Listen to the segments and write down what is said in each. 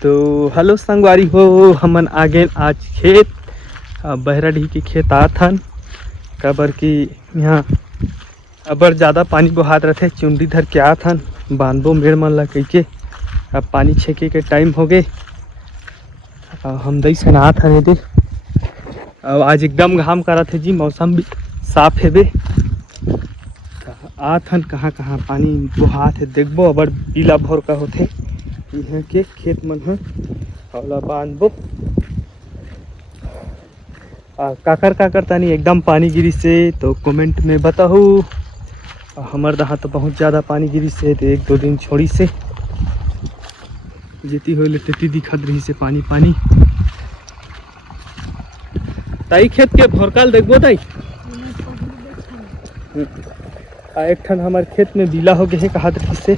तो हेलो संगवारी हो, हमन आगे आज खेत बहराडी के खेत आथन काबर कि यहाँ अबर ज़्यादा पानी बहात रहते। चुंडी धर के आथन बांधबो मेड़ मन ला कइके। अब पानी छेके के टाइम हो गए। हम दई से नहात हन दे। अब आज एकदम घाम करत है जी, मौसम भी साफ है बे। आथन कहाँ कहाँ पानी बहात है देखबो। अबर पीला भोर का होते यहाँ के खेत मन है हौला बांधबो। काकर काकर तानी एकदम पानी गिरी से तो कमेंट में बताओ। हमार दहा तो बहुत ज़्यादा पानी गिरी से तो एक दो दिन छोड़ी से जेती होले तेती दिखत रही से पानी पानी। ताई खेत के भोरकाल देखबो ताई। एक ठन हमार खेत में बीला हो गए है कहा रही से।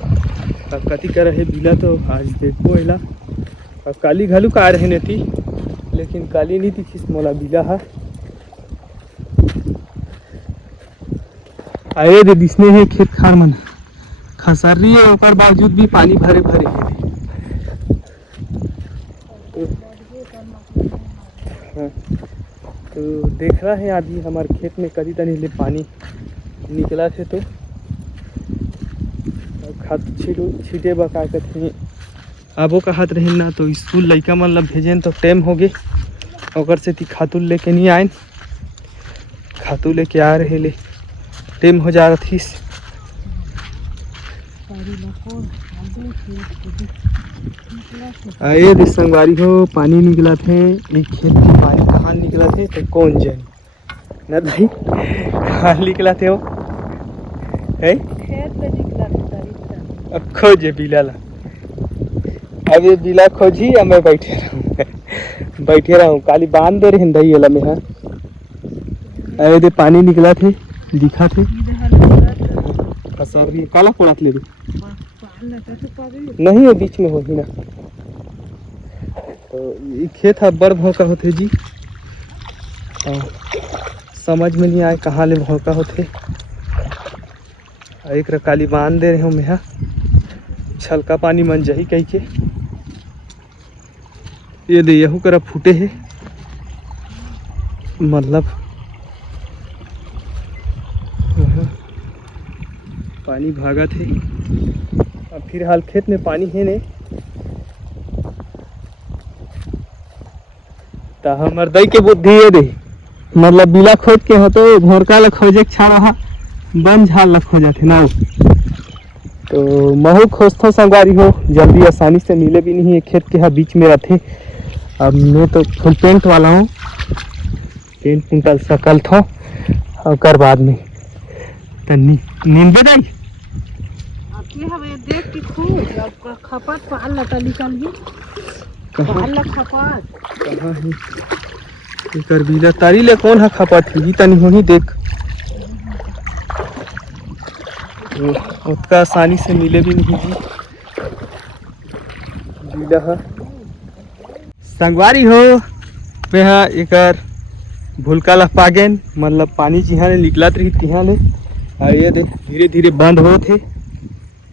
अब कति कर रहे बीला तो आज देखबो एला। अब काली घालू का रहे ने थी लेकिन काली नहीं दिखिस मोला बीला है। आए दे दिसने है खेत खार मन खसर रही है और बावजूद भी पानी भरे भरे है। तो देख रहा है आदमी हमारे खेत में कदी तनी ले पानी निकला थे तो खाद छीटे बका के अब वो कहत रहे ना तो स्कूल लड़का मन ला भेजें तो टाइम हो गए और से खातून लेके नहीं आए। खातू लेके आ रहे ले टाइम हो जा रहा थी। आए दे संगवारी हो पानी निकला थे एक खेत के। पानी कहाँ निकला थे तो कौन जाने ना भाई कहाँ निकला थे वो है खेत में निकला था। अब खोजे बिला ला। अब ये बिला खोजी या मैं बैठे रहूँ काली बांध दे रहे दही वाला में। हाँ अरे दे पानी निकला थे दिखा थे कसर काला कोड़ात ले नहीं है बीच में होगी ना। तो ये खेत है बड़ भौका होते जी। समझ में नहीं आए कहाँ ले भौका होते। एक रकाली बांध दे रहे हूँ मैं छलका पानी मन जही कह के। ये दे यहू करा फूटे है मतलब पानी भागा थे। अब फिर हाल खेत में पानी है ने तो हमर दई के बुद्धि ये दे मतलब बिला खोज के हो तो भोरका ला खोजे छा रहा बन झाल ला खोजा थे ना। तो महू खोजता संगवारी हो जल्दी आसानी से मिले भी नहीं है। खेत के यहाँ बीच में रहते। अब मैं तो फुल पेंट वाला हूँ पेंट कुंटल सकल था और बाद में नींद बदाई देख के खूब खपत पाल लता निकल गई पाल ला खपत कहाँ है एकर बीला तारी ले कौन है खपत ही तनी होही देख। उतना आसानी से मिले भी नहीं जी बीला है संगवारी हो। वह एकर भूलका ला पागेन मतलब पानी जिहाँ ले निकलत रही तिहाँ ले ये दे धीरे धीरे बंद हो थे।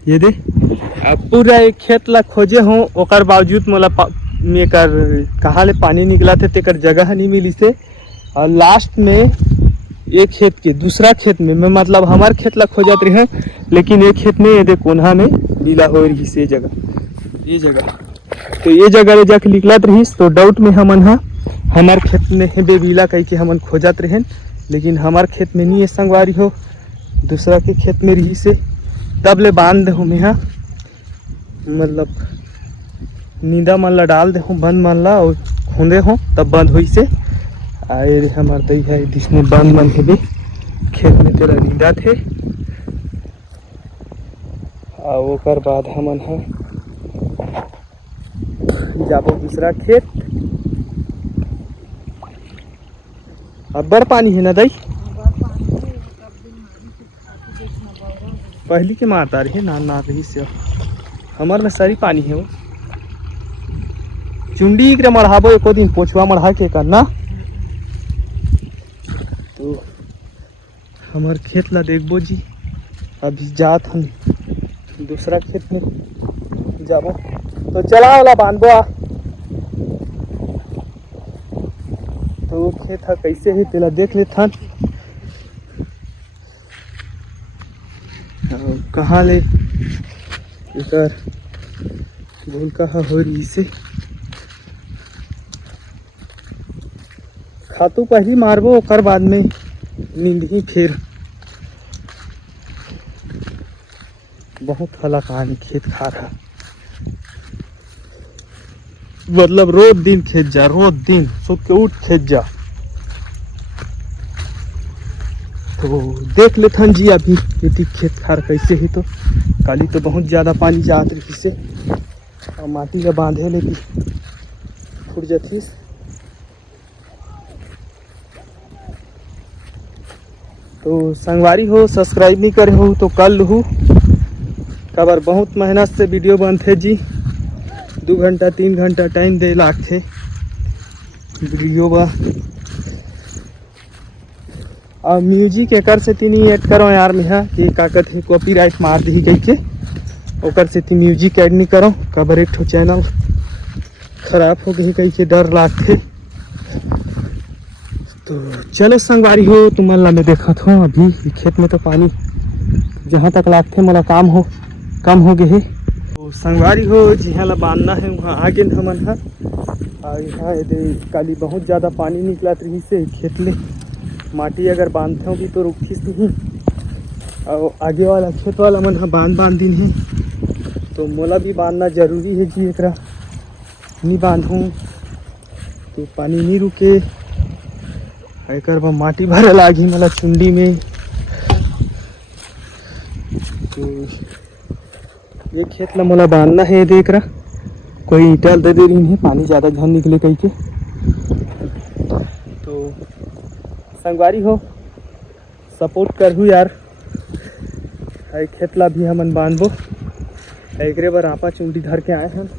ये दे अब पूरा एक खेत ला खोजे हो ओकर बावजूद मोला एकर कहाँ ले पानी निकला थे तेकर जगह नहीं मिली से। और लास्ट में एक खेत के दूसरा खेत में मैं मतलब हमार खेत ला खोजत रहे लेकिन एक खेत में ये दे कोन्हा में बीला हो रही से ये जगह तो ये जगह ले जाके निकलत रहीस। तो डाउट में हमन हमार खेत में है बेबीला कह के हमन खोजत रहें लेकिन हमार खेत में नहीं है संगवारी हो दूसरा के खेत में रही से। तब ले बांध दे हूँ मैं मतलब नींदा मन ला डाल दे हूँ बंद मन ला और खोंदे हो तब बंद हुई से। आए रे हमार दई है जिसमें बंद मन है खेत में तेरा नींदा थे। और ओकर बाद हमन जाबो दूसरा खेत। अब बड़ पानी है ना दई पहली के मारता रही ना ना रही से हमार में सारी पानी है वो चुंडी के मढ़ाबो एको दिन पोछवा मढ़ा के करना। तो हमार खेत ला देखबो जी अभी जात हम दूसरा खेत में जाबो तो चला वाला बांधबो। तो वो खेत है कैसे है तेला देख लेथन। कहाँ ले इकर भूल कहाँ हो रही से खातू पहली मारबो ओकर बाद में नींद ही फिर बहुत हला कहानी खेत खा रहा मतलब रोज दिन खेत जा रोज दिन सुबह के उठ खेत जा। तो देख लेथन जी अभी यदि खेत खार कैसे ही तो काली तो बहुत ज़्यादा पानी जात रही से और माटी का बांधे ले भी फुट जातीस। तो संगवारी हो सब्सक्राइब नहीं करे हो तो कर लूँ कबर बहुत मेहनत से वीडियो बनते जी 2 घंटा 3 घंटा टाइम दे लागते वीडियो बा और म्यूजिक एकर से तीन ऐड करो यार मेहा ये काकत है कॉपीराइट मार दी कही के ओकर से ती म्यूजिक ऐड नहीं करो कबर एक ठो चैनल खराब हो गई कही के डर लागते। तो चलो संगवारी हो तुम्हारे ला मैं देखा था अभी खेत में तो पानी जहाँ तक लागते मला कम हो गए है। तो संगवारी हो जिहाँ ला बांधना है वहाँ आगे हमन है और यहाँ काली बहुत ज़्यादा पानी निकलत रही से खेत ले माटी अगर बांधते होगी तो रुकतीस नहीं और आगे वाला खेत वाला मन बांध दिन है तो मोला भी बांधना जरूरी है जी एकरा नहीं बांधूँ तो पानी नहीं रुके एक माटी भरे लागी मला चुंडी में। तो ये खेत ला मोला बांधना है देख रहा कोई ईंटा दे रही है पानी ज़्यादा झन निकले कही के। तो संगवारी हो सपोर्ट करहु यार खेत ला भी हमन बांधबो एक बार आपा चुंडी धर के आए हैं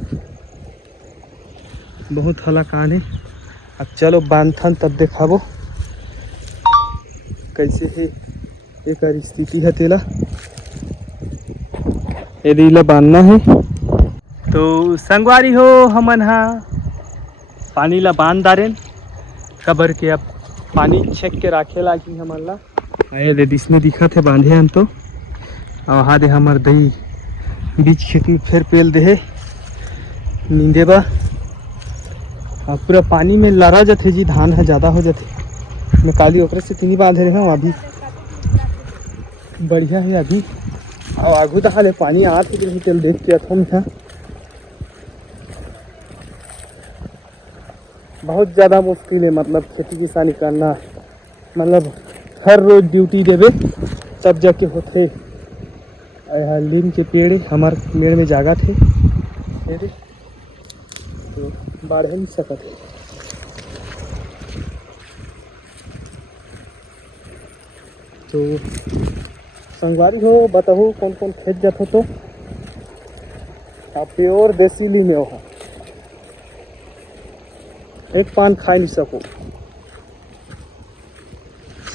बहुत हला कान है। अब चलो बांधथन तब देखाबो कैसे है एक स्थिति है तेला यदि ला बांधना है। तो संगवारी हो हमन हा पानी ला बांध दारेन कबर के अब पानी छेक के राखे लागी हमन ला आए दे इसमें दिखत है बांधे हन तो और हा दे हमर दही बीच खेत में फिर पेल दे है नींदे बा और पूरा पानी में लड़ा जाते जी धान है ज़्यादा हो जाते मैं काली ओकरे से तीनी बांधे रहे हूँ अभी बढ़िया है अभी और आगू तक हाले पानी आते रही तेल देख के अथम था बहुत ज़्यादा मुश्किल है मतलब खेती किसानी करना मतलब हर रोज ड्यूटी देवे तब जाके होते। यहाँ लीम के पेड़ हमार पेड़ में जागा थे तो बाढ़ नहीं सकत है। तो संगवारी हो बताओ कौन कौन खेत जाते तो आप प्योर देसी ली में हो एक पान खा नहीं सको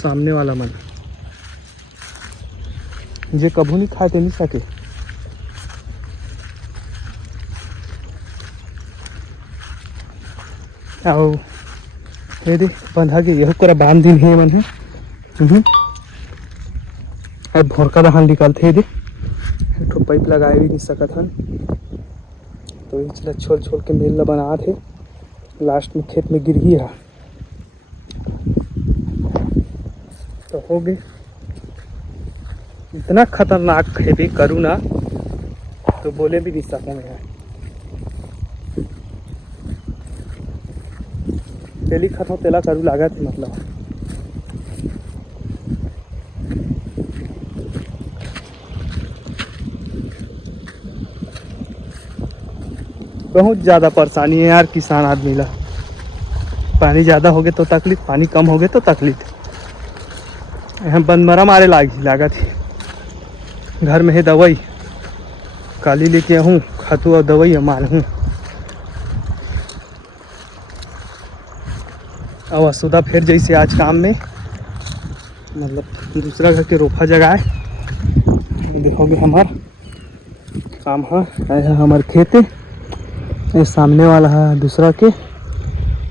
सामने वाला मन जे कभू नहीं खाते नहीं सके। आओ ये दे बंधा के यह पूरा बांध दिन है मन है अब भोरका दहान निकालते दे एक पाइप लगाए भी नहीं सकत हन तो इसला छोल छोल के मेल ला बना थे लास्ट में खेत में गिर ही रहा तो हो गए इतना खतरनाक खेती करूँ ना तो बोले भी नहीं सकूँ मैं तेली खतों तेला करूँ लागत मतलब बहुत ज़्यादा परेशानी है यार किसान आदमी ला पानी ज़्यादा हो गए तो तकलीफ पानी कम हो गए तो तकलीफ यहाँ बंदमरा मारे लागत है घर में है दवाई काली लेके आऊँ खातू और दवाई मार हूँ और असुदा फिर जैसे आज काम में मतलब दूसरा घर के रोफा जगाए देखोगे हमार काम है हमार खेत ये सामने वाला है दूसरा के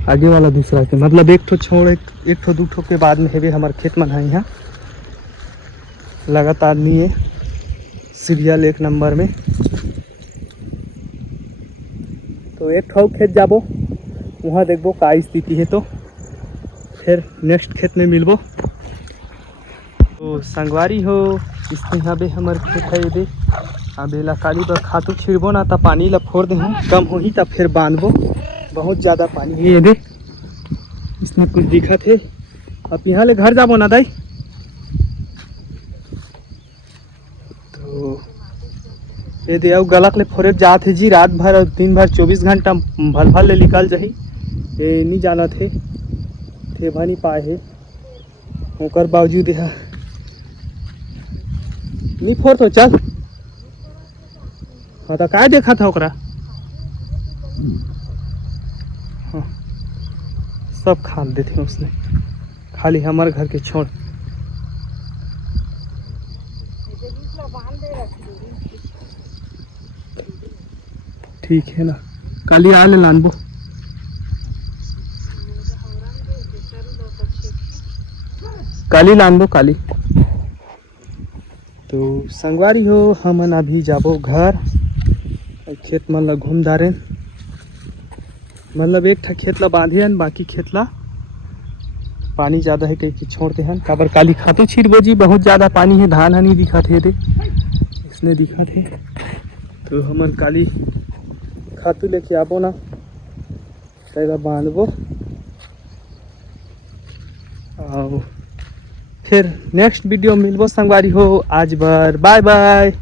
आगे वाला दूसरा के मतलब एक ठो छोड़ एक ठो दू ठो के बाद में हेवे हमार खेत मन है यहाँ लगातार नहीं है सीरियल 1 नंबर में। तो एक ठो खेत जाबो वहाँ देखबो का स्थिति है तो फिर नेक्स्ट खेत में मिलबो। तो संगवारी हो इसमें हबे हमार खेत है ये अब एला काली बर खातू छिड़बो ना तो पानी ला फोड़ दे कम होही तब फिर बांधबो। बहुत ज़्यादा पानी है ये दे इसमें कुछ दिखत है। अब यहाँ ले घर जाबो ना दाई तो ये दे अब गलक ले फोरे जात है जी रात भर और दिन भर 24 घंटा भल भल ले निकल जाही ये नहीं जाना थे नहीं पाए है ओकर बावजूद है नहीं फोर तो चल। हाँ तो क्या देखा था ओकरा हाँ, सब खा देते उसने खाली हमारे घर के छोड़। ठीक है ना काली आ ले लानबो काली लानबो काली। तो संगवारी हो हमन अभी जाबो घर खेत मन ला घूम दारे मतलब एक ठा खेत ला बांधे हन बाकी खेत ला पानी ज़्यादा है कहीं छोड़ते हैं काबर काली खातू छिड़बो जी बहुत ज़्यादा पानी है धान हनी दिखा थे दे इसने दिखा थे। तो हमन काली खातू लेके आबो ना कैदा बांधबो और फिर नेक्स्ट वीडियो मिलबो संगवारी हो आज बर बाय बाय।